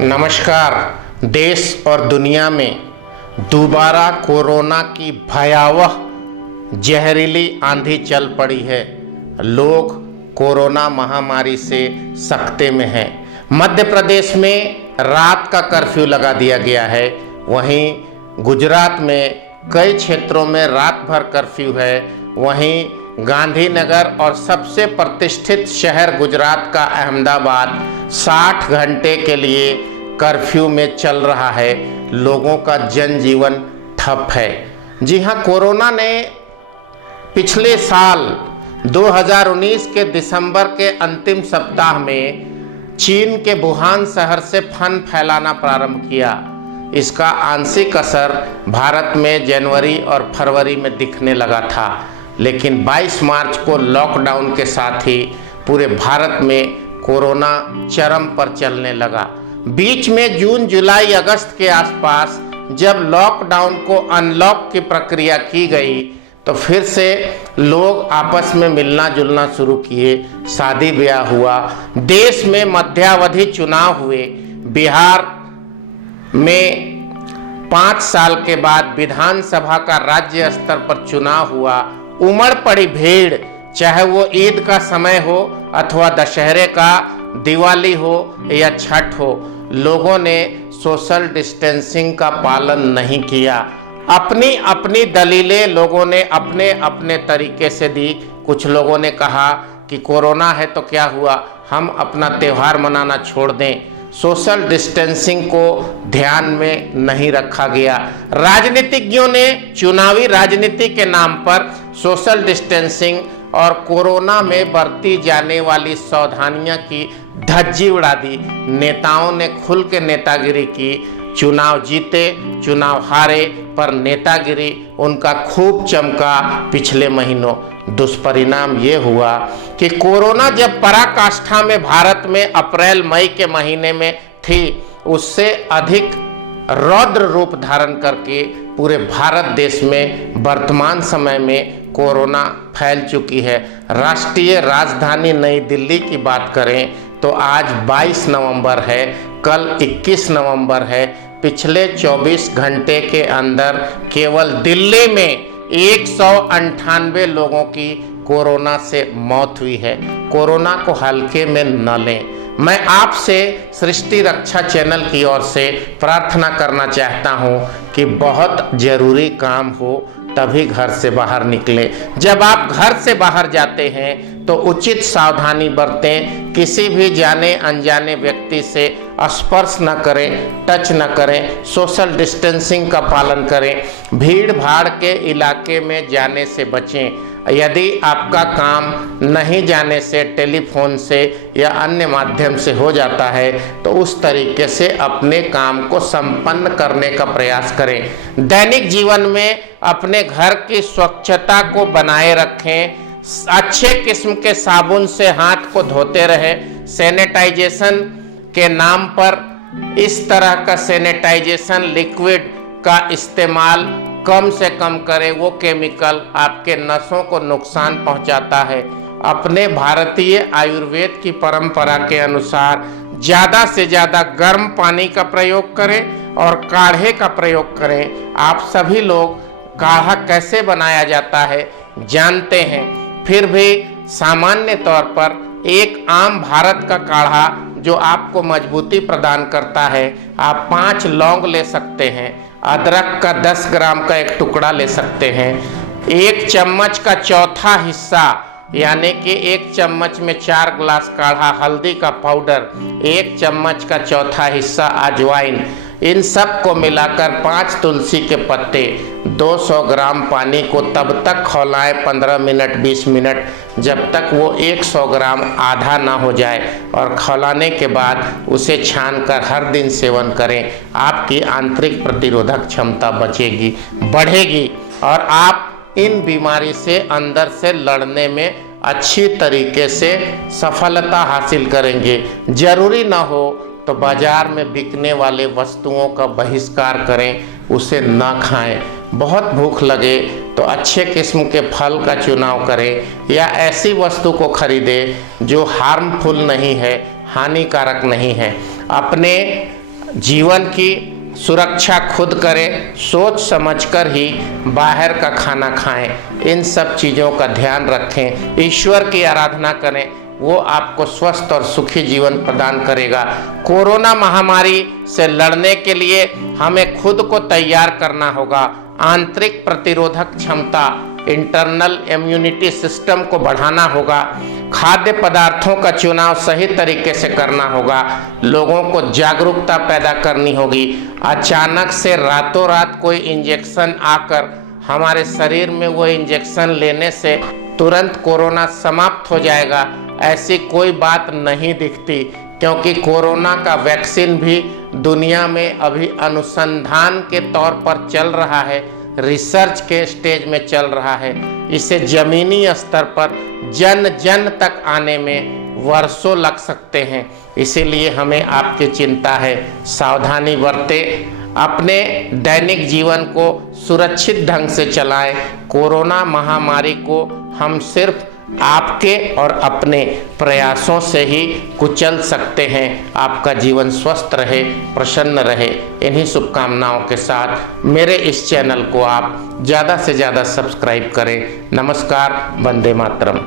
नमस्कार। देश और दुनिया में दोबारा कोरोना की भयावह जहरीली आंधी चल पड़ी है। लोग कोरोना महामारी से सकते में हैं। मध्य प्रदेश में रात का कर्फ्यू लगा दिया गया है। वहीं गुजरात में कई क्षेत्रों में रात भर कर्फ्यू है। वहीं गांधीनगर और सबसे प्रतिष्ठित शहर गुजरात का अहमदाबाद 60 घंटे के लिए कर्फ्यू में चल रहा है। लोगों का जनजीवन ठप है। जी हाँ, कोरोना ने पिछले साल 2019 के दिसंबर के अंतिम सप्ताह में चीन के वुहान शहर से फन फैलाना प्रारंभ किया। इसका आंशिक असर भारत में जनवरी और फरवरी में दिखने लगा था, लेकिन 22 मार्च को लॉकडाउन के साथ ही पूरे भारत में कोरोना चरम पर चलने लगा। बीच में जून, जुलाई, अगस्त के आसपास जब लॉकडाउन को अनलॉक की प्रक्रिया की गई तो फिर से लोग आपस में मिलना जुलना शुरू किए। शादी ब्याह हुआ। देश में मध्यावधि चुनाव हुए। बिहार में 5 साल के बाद विधानसभा का राज्य स्तर पर चुनाव हुआ। उमड़ पड़ी भीड़, चाहे वो ईद का समय हो अथवा दशहरे का, दिवाली हो या छठ हो, लोगों ने सोशल डिस्टेंसिंग का पालन नहीं किया। अपनी अपनी दलीलें लोगों ने अपने अपने तरीके से दी। कुछ लोगों ने कहा कि कोरोना है तो क्या हुआ, हम अपना त्यौहार मनाना छोड़ दें। सोशल डिस्टेंसिंग को ध्यान में नहीं रखा गया। राजनीतिज्ञों ने चुनावी राजनीति के नाम पर सोशल डिस्टेंसिंग और कोरोना में बरती जाने वाली सावधानियां की धज्जी उड़ा दी। नेताओं ने खुल के नेतागिरी की। चुनाव जीते, चुनाव हारे, पर नेतागिरी उनका खूब चमका पिछले महीनों। दुष्परिणाम ये हुआ कि कोरोना जब पराकाष्ठा में भारत में अप्रैल मई के महीने में थी, उससे अधिक रौद्र रूप धारण करके पूरे भारत देश में वर्तमान समय में कोरोना फैल चुकी है। राष्ट्रीय राजधानी नई दिल्ली की बात करें तो आज 22 नवंबर है, कल 21 नवंबर है। पिछले 24 घंटे के अंदर केवल दिल्ली में 198 लोगों की कोरोना से मौत हुई है। कोरोना को हल्के में न लें। मैं आपसे सृष्टि रक्षा चैनल की ओर से प्रार्थना करना चाहता हूं कि बहुत ज़रूरी काम हो तभी घर से बाहर निकलें। जब आप घर से बाहर जाते हैं तो उचित सावधानी बरतें। किसी भी जाने अनजाने व्यक्ति से स्पर्श न करें, टच न करें। सोशल डिस्टेंसिंग का पालन करें। भीड़ भाड़ के इलाके में जाने से बचें। यदि आपका काम नहीं जाने से, टेलीफोन से या अन्य माध्यम से हो जाता है तो उस तरीके से अपने काम को संपन्न करने का प्रयास करें। दैनिक जीवन में अपने घर की स्वच्छता को बनाए रखें। अच्छे किस्म के साबुन से हाथ को धोते रहें। सैनिटाइजेशन के नाम पर इस तरह का सैनिटाइजेशन लिक्विड का इस्तेमाल कम से कम करें। वो केमिकल आपके नसों को नुकसान पहुंचाता है। अपने भारतीय आयुर्वेद की परंपरा के अनुसार ज़्यादा से ज़्यादा गर्म पानी का प्रयोग करें और काढ़े का प्रयोग करें। आप सभी लोग काढ़ा कैसे बनाया जाता है जानते हैं, फिर भी सामान्य तौर पर एक आम भारत का काढ़ा जो आपको मजबूती प्रदान करता है, आप 5 लौंग ले सकते हैं। अदरक का 10 ग्राम का एक टुकड़ा ले सकते हैं। 1 चम्मच का चौथा हिस्सा यानी कि 1 चम्मच में 4 ग्लास काढ़ा हल्दी का पाउडर, 1 चम्मच का चौथा हिस्सा अजवाइन, इन सब को मिलाकर 5 तुलसी के पत्ते, 200 ग्राम पानी को तब तक खौलाएं 15 मिनट 20 मिनट जब तक वो 100 ग्राम आधा ना हो जाए, और खौलाने के बाद उसे छानकर हर दिन सेवन करें। आपकी आंतरिक प्रतिरोधक क्षमता बढ़ेगी और आप इन बीमारी से अंदर से लड़ने में अच्छी तरीके से सफलता हासिल करेंगे। जरूरी ना हो तो बाजार में बिकने वाले वस्तुओं का बहिष्कार करें, उसे ना खाएं। बहुत भूख लगे तो अच्छे किस्म के फल का चुनाव करें या ऐसी वस्तु को खरीदें जो हार्मफुल नहीं है, हानिकारक नहीं है। अपने जीवन की सुरक्षा खुद करें, सोच समझकर ही बाहर का खाना खाएं। इन सब चीज़ों का ध्यान रखें, ईश्वर की आराधना करें, वो आपको स्वस्थ और सुखी जीवन प्रदान करेगा। कोरोना महामारी से लड़ने के लिए हमें खुद को तैयार करना होगा। आंतरिक प्रतिरोधक क्षमता, इंटरनल इम्यूनिटी सिस्टम को बढ़ाना होगा। खाद्य पदार्थों का चुनाव सही तरीके से करना होगा। लोगों को जागरूकता पैदा करनी होगी। अचानक से रातों रात कोई इंजेक्शन आकर हमारे शरीर में वो इंजेक्शन लेने से तुरंत कोरोना समाप्त हो जाएगा, ऐसी कोई बात नहीं दिखती, क्योंकि कोरोना का वैक्सीन भी दुनिया में अभी अनुसंधान के तौर पर चल रहा है, रिसर्च के स्टेज में चल रहा है। इसे जमीनी स्तर पर जन जन तक आने में वर्षों लग सकते हैं। इसीलिए हमें आपकी चिंता है। सावधानी बरतें, अपने दैनिक जीवन को सुरक्षित ढंग से चलाएं। कोरोना महामारी को हम सिर्फ आपके और अपने प्रयासों से ही कुचल सकते हैं। आपका जीवन स्वस्थ रहे, प्रसन्न रहे। इन्हीं शुभकामनाओं के साथ मेरे इस चैनल को आप ज़्यादा से ज़्यादा सब्सक्राइब करें। नमस्कार, वंदे मातरम।